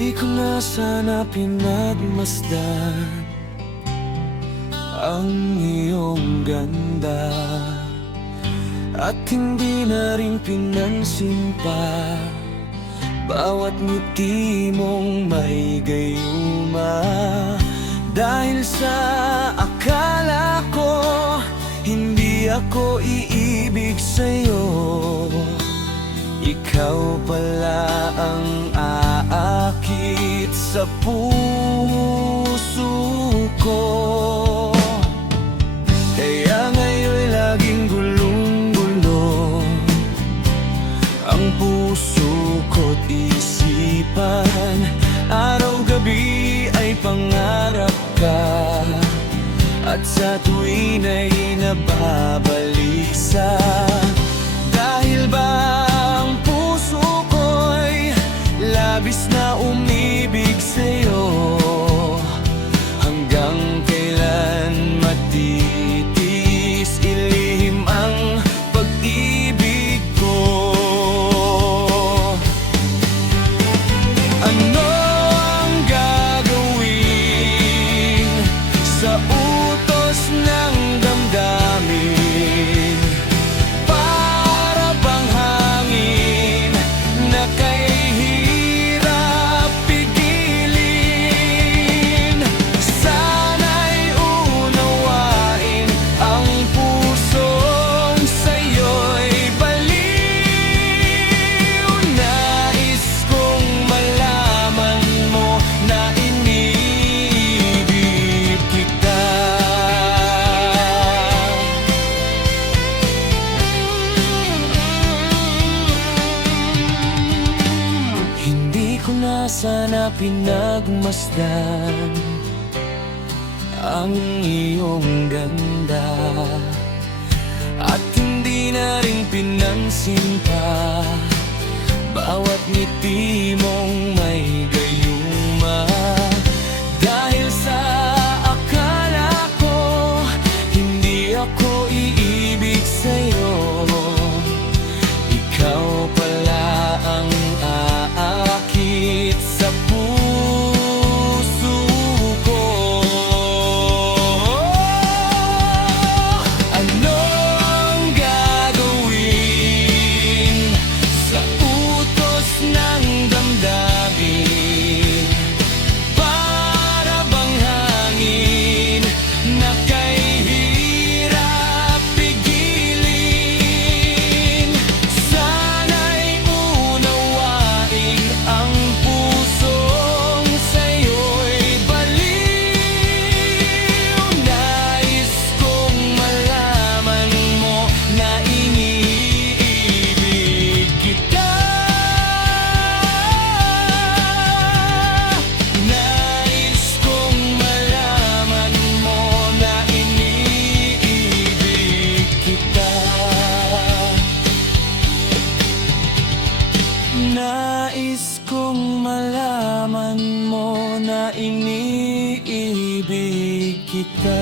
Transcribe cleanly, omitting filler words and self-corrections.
Hindi ko na sana pinagmasdan ang iyong ganda, at hindi na rin pinansin pa bawat ngiti mong may gayuma. Dahil sa akala ko hindi ako iibig sa'yo, ikaw pala ang aakit sa puso ko. Kaya ngayon'y laging gulong-gulo ang puso ko't isipan. Araw-gabi ay pangarap ka, at sa tuwin ay nababalisa. Dahil ba ang puso ko'y labis na umibig sa'yo, hanggang kailan matitiis ilihim ang pag-ibig ko? Ano ang gagawin sa utos ng damdamin? Para bang hangin na kahirap pigilin? Sana'y unawain ang pusong sa'yo'y baliw. Nais kong malaman mo na iniibig kita. Hindi ko na sana pinagmasdan ang iyong ganda, at hindi na rin pinansin pa bawat ngiti mong may gayuma. Dahil sa akala ko hindi ako iibig sa'yo, ikaw pala ang aakit sa puso ko. Ano ang gagawin sa utos ng damdamin? Para bang hangin na kahirap pigilin? Sana'y unawain ang pusong sa'yo'y baliw. Nais kong malaman mo na iniibig kita. Nais kong malaman mo na iniibig kita. Nais kong malaman mo na iniibig kita.